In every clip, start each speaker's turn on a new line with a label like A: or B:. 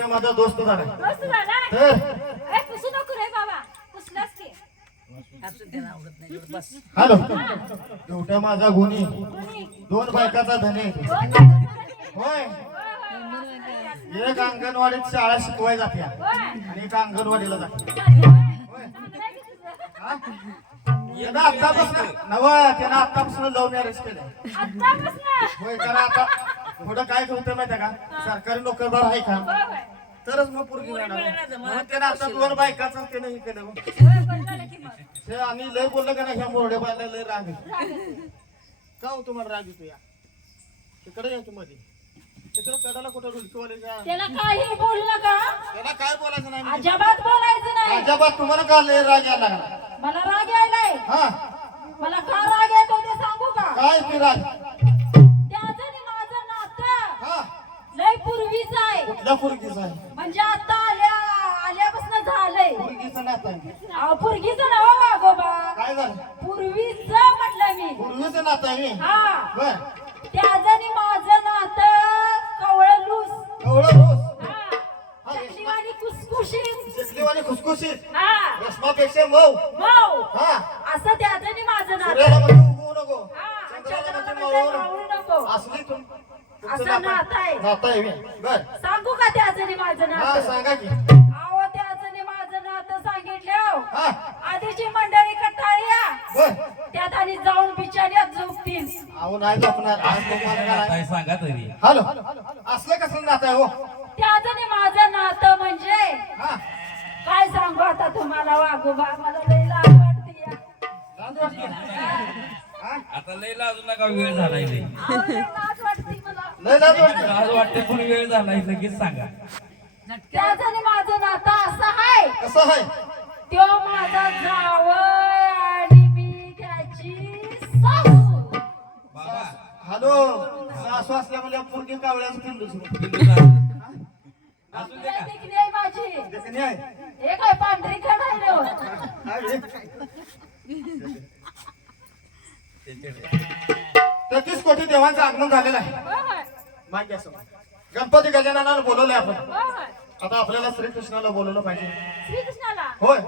A: त्या माझा दोस्त झाला
B: मस्त झाला?
A: तर?
B: ए पुसू नको रे बाबा. पुसलास की.
C: असू दे ना आवडत नाही एवढं बस
A: हॅलो शेवट्या माझा गुन्हे
B: कोणी
A: दोन बायकाचा धने.
B: दोन.
A: होय एक अंगणवाडीत शाळा शिकवाय जाते
B: होय.
A: आणि एक अंगणवाडीला जाते.
B: चांगलं आहे की तुझं?
A: हा? त्यानं आतापासून नव त्यानं आतापासून लव्ह मॅरेज केलं
B: आत्तापासनं.
A: होय कारण आता पुढं काय होतं माहिती का? सरकारी नोकरदार आहे का. तरच मग पोरगी मिळणार म्हणून त्यानं आता दोन बायकाचं त्यानं हे केलं मग. हे आणि लय बोललं का नाही ह्या मोरड्या बायला लय राग. का हो तुम्हाला राग येतो या? तिकडे या मध्ये तिकडे कडाला कुठं रुलकीवाल्याच्या
B: त्याला काही बोलू नका
A: त्याला काय बोलायचं नाही म्हणजे.
B: अजिबात बोलायचं नाही.
A: अजिबात तुम्हाला का लय राग यायला लागला?
B: मला राग यायलाय.
A: हा.
B: मला का राग येतो ते सांगू का?
A: काय ते राग? कुठल्या पोरगीचा
B: म्हणजे आता आल्या आल्यापासून झालंय.
A: पोरगीचं नातं आहे.
B: अहो, पूर्वीचं नाव
A: काय झालं?
B: पूर्वीच म्हटलं मी.
A: पूर्वीचं नातं आहे
B: हा.
A: बर.
B: त्याचं आणि माझं नातं कवळ लूस
A: एवढं रोज
B: हा चकलीवाणी कुसकुशीत
A: शिकलीवाणी खुसखुशीत?
B: हा.
A: रश्मापेक्षा मऊ?
B: मऊ.
A: हा.
B: असं त्याचं आणि माझं
A: सूर्याला
B: नातं
A: म्हणजे उगवू नको.
B: हा.
A: चंद्राला
B: चंद्राला
A: म्हणजे
B: म्हणजे मावळू
A: नको. असली तुम तुमचं
B: असं नातं आहे.
A: नातं आहे. बर.
B: का त्याचं माझं
A: हा
B: नातं
A: सांगा की.
B: अहो त्याचं माझं नातं सांगितलं
A: हा.
B: आधीची मंडळी कटाळ्या
A: बर.
B: त्यात आणि जाऊन बिचाऱ्यात झोपतील.
A: अहो नाही जपणार आज तुम्हाला काय
D: काय सांगा तरी.
A: हॅलो. असलं कसं नातं आहे हो?
B: आणि माझं नातं म्हणजे.
A: हा.
B: काय सांगू आता तुम्हाला वागोबा मला लई लाज वाटते या.
A: लाज वाटते? हा?
D: आता लय लाजू नका वेळ झालाय लय
B: अहो, लई लाज वाटते
A: लाज
D: पण वेळ झालाय लगेच सांगा.
B: त्याचं आणि माझं नातं असं आहे
A: कसं आहे
B: तो माझा जावय आणि मी त्याची सासू.
D: बाबा.
A: हॅलो सासू असल्यामुळे पोरगी कावळ्याचं पिल्लू
D: बिंदू जा. असू दे
B: लई
D: का?
B: देखणी आहे माझी.
A: आहे.
B: पांढरी कड आहे रे हो.
A: तेहतीस कोटी देवांचं आगमन झालेलं आहे. असं. गणपती गजाननाला बोलवलंय आपण. आता आपल्याला श्रीकृष्णाला बोलवलं पाहिजे.
B: श्रीकृष्णाला?
A: होय.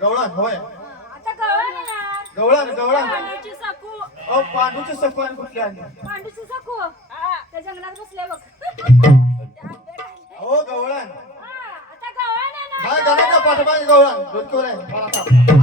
A: गवळण. होय.
B: आता गवळण येणार.
A: गवळण गवळण.
B: पांडूची साकू.
A: अहो पांडूची सफर कुठली आली
B: पांडूची साकू. त्या जंगलात बसले बघ.
A: हो गवळण.
B: हा, आता गवळण
A: हा
B: येणार
A: गणा पाठोपाठ गवळण. दूध आता.